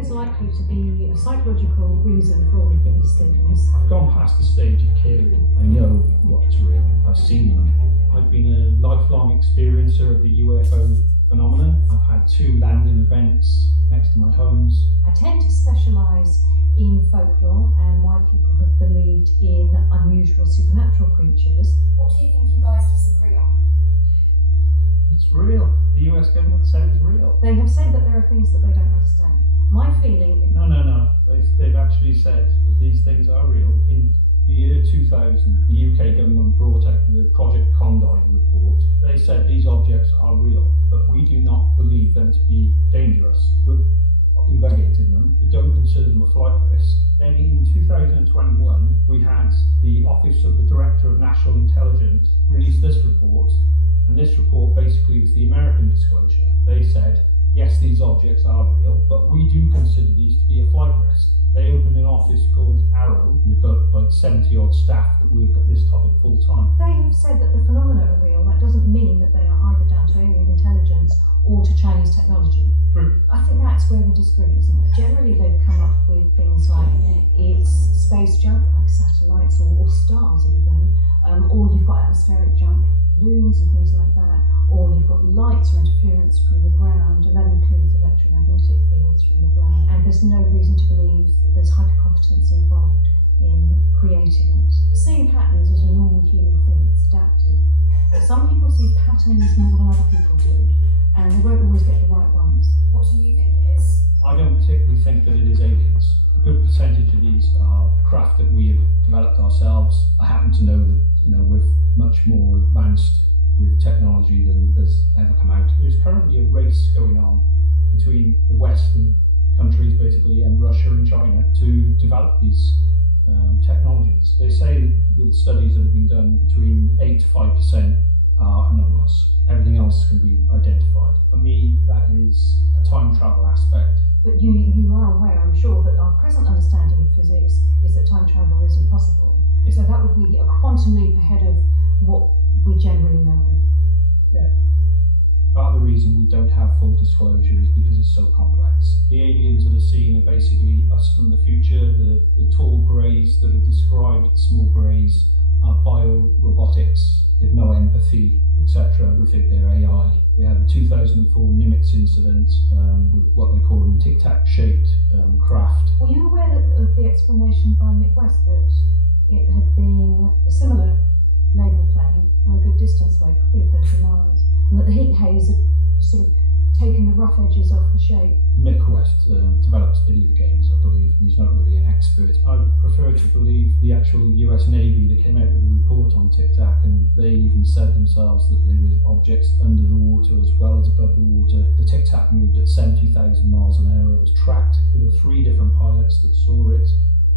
there's likely to be a psychological reason for all of these things? I've gone past the stage of caring. I know what's real. I've seen them. I've been a lifelong experiencer of the UFO phenomenon. I've had 2 landing events next to my homes. I tend to specialise in folklore and why people have believed in unusual supernatural creatures. What do you think you guys disagree on? It's real. The US government said it's real. They have said that there are things that they don't understand. My feeling... No. They've actually said that these things are real. In the year 2000, the UK government brought out the Project Condor report. They said these objects are real, but we do not believe them to be dangerous. We've investigated them. We don't consider them a flight risk. Then in 2021, we had the Office of the Director of National Intelligence release this report, and this report basically was the American disclosure. They said, yes, these objects are real, but we do consider these to be a flight risk. They opened an office called Arrow, and they've got like 70 odd staff that work at this topic full time. They have said that the phenomena are real. That doesn't mean that they are either down to alien intelligence or to Chinese technology. True. I think that's where we disagree, isn't it? Generally, they've come up with things like it's space junk, like satellites or stars even, or you've got atmospheric junk, balloons and things like that, or you've got lights or interference from the ground, and that includes electromagnetic fields from the ground. And there's no reason to believe that there's hypercompetence involved in creating it. Seeing patterns is a normal human thing, it's adaptive. But some people see patterns more than other people do, and they won't always get the right ones. What do you think it is? I don't particularly think that it is aliens. A good percentage of these are craft that we have developed ourselves. I happen to know that we're much more advanced with technology than has ever come out. There's currently a race going on between the Western countries, basically, and Russia and China to develop these technologies. They say with studies that have been done, between 8 to 5% are anomalous. Everything else can be identified. For me, that is a time travel aspect. But you are aware, I'm sure, that our present understanding of physics is that time travel isn't possible. Yeah. So that would be a quantum leap ahead of what we generally know. Yeah. Part of the reason we don't have full disclosure is because it's so complex. The aliens that are seen are basically us from the future. The tall greys that are described, the small greys, are bio-robotics. They've no empathy, etc. We think they're AI. We had the 2004 Nimitz incident with what they call a tic-tac shaped craft. Were you aware of the explanation by Mick West that it had been a similar naval plane from a good distance away, probably 30 miles, and that the heat haze had sort of taken the rough edges off the shape? Mick West develops video games, I believe. He's not really an expert. I prefer to believe the actual US Navy. They came out with a report on Tic Tac, and they even said themselves that there were objects under the water as well as above the water. The Tic Tac moved at 70,000 miles an hour. It was tracked. There were 3 different pilots that saw it,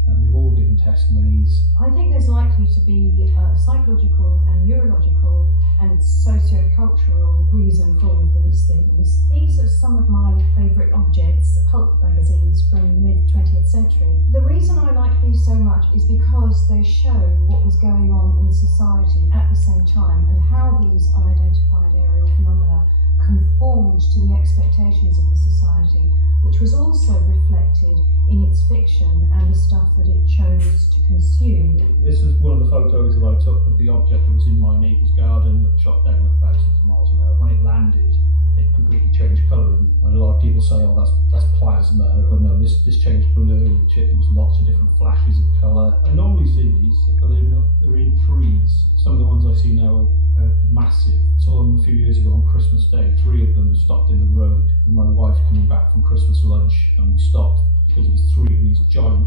and they've all given testimonies. I think there's likely to be a psychological and neurological and socio-cultural reason for all of these things. These are some of my favourite objects, pulp magazines from the mid-20th century. The reason I like these so much is because they show what was going on in society at the same time and how these unidentified aerial phenomena conformed to the expectations of the society, which was also reflected in its fiction and the stuff that it chose to consume. This is one of the photos that I took of the object that was in my neighbour's garden that shot down at thousands of miles an hour. When it landed, it completely changed colour, and a lot of people say, oh, that's plasma, but no, this changed blue. There was lots of different flashes of colour. I normally see these, but they're in threes. Some of the ones I see now are massive. Saw them a few years ago on Christmas Day. 3 of them were stopped in the road with my wife coming back from Christmas lunch, and we stopped because there was 3 of these giant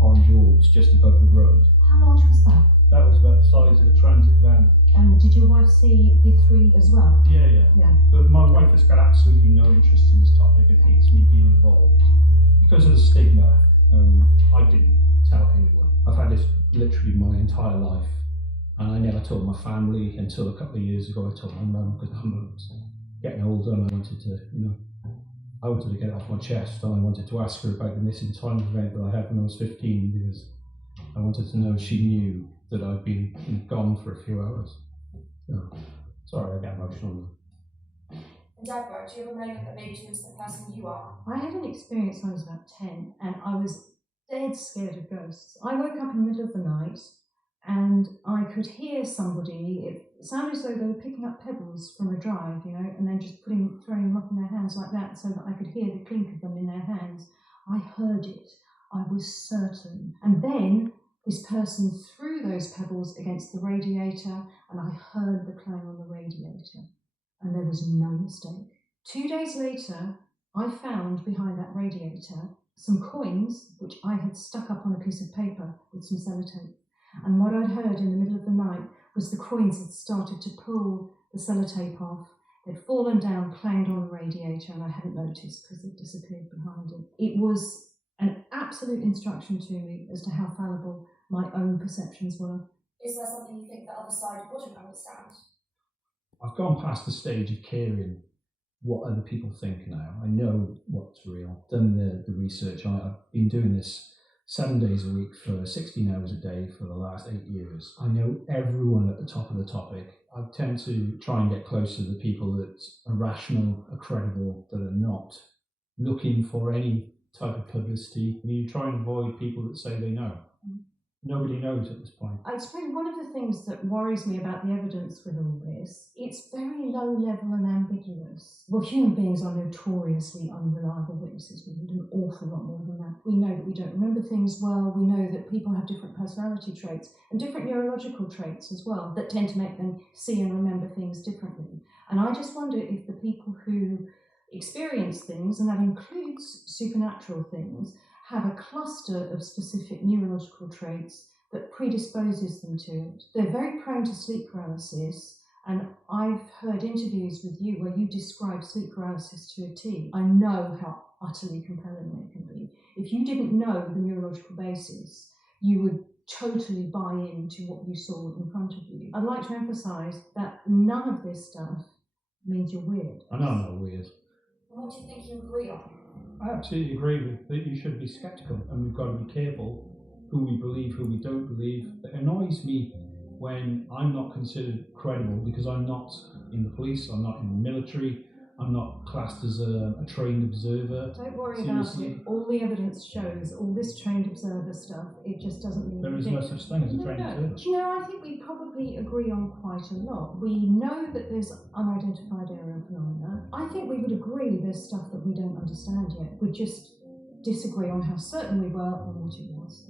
orange orbs just above the road. How large was that? That was about the size of a transit van. Did your wife see the 3 as well? Yeah. But my wife has got absolutely no interest in this topic and hates me being involved. Because of the stigma, I didn't tell anyone. I've had this literally my entire life, and I never told my family until a couple of years ago. I told my mum because I'm getting older and I wanted to get it off my chest, and I wanted to ask her about the missing time event that I had when I was 15, because I wanted to know if she knew that I'd been gone for a few hours. So, sorry, I get emotional. And Deborah, do you have a moment that made you into the person you are? I had an experience when I was about 10 and I was dead scared of ghosts. I woke up in the middle of the night and I could hear somebody, it sounded as though they were picking up pebbles from a drive, you know, and then just throwing them up in their hands like that so that I could hear the clink of them in their hands. I heard it. I was certain. And then this person threw those pebbles against the radiator and I heard the clang on the radiator. And there was no mistake. 2 days later, I found behind that radiator some coins which I had stuck up on a piece of paper with some sellotape. And what I'd heard in the middle of the night was the coins had started to pull the sellotape off. They'd fallen down, clanged on the radiator, and I hadn't noticed because they'd disappeared behind it. It was an absolute instruction to me as to how fallible my own perceptions were. Is there something you think the other side wouldn't understand? I've gone past the stage of caring what other people think now. I know what's real. I've done the research. I've been doing this 7 days a week for 16 hours a day for the last 8 years. I know everyone at the top of the topic. I tend to try and get close to the people that are rational, are credible, that are not looking for any type of publicity. You try and avoid people that say they know. Nobody knows at this point. I suppose one of the things that worries me about the evidence with all this, it's very low level and ambiguous. Well, human beings are notoriously unreliable witnesses. We need an awful lot more than that. We know that we don't remember things well. We know that people have different personality traits and different neurological traits as well that tend to make them see and remember things differently. And I just wonder if the people who experience things, and that includes supernatural things, have a cluster of specific neurological traits that predisposes them to it. They're very prone to sleep paralysis, and I've heard interviews with you where you describe sleep paralysis to a T. I know how utterly compelling it can be. If you didn't know the neurological basis, you would totally buy into what you saw in front of you. I'd like to emphasise that none of this stuff means you're weird. I know I'm not weird. What do you think you agree on? I absolutely agree with that. You should be sceptical, and we've got to be careful who we believe, who we don't believe. It annoys me when I'm not considered credible because I'm not in the police, I'm not in the military, I'm not classed as a trained observer. Don't worry about it. All the evidence shows, all this trained observer stuff, it just doesn't mean there is no such thing as a trained observer. Do you know, I think we probably agree on quite a lot. We know that there's unidentified aerial phenomena. I think we would agree there's stuff that we don't understand yet. We just disagree on how certain we were on what it was.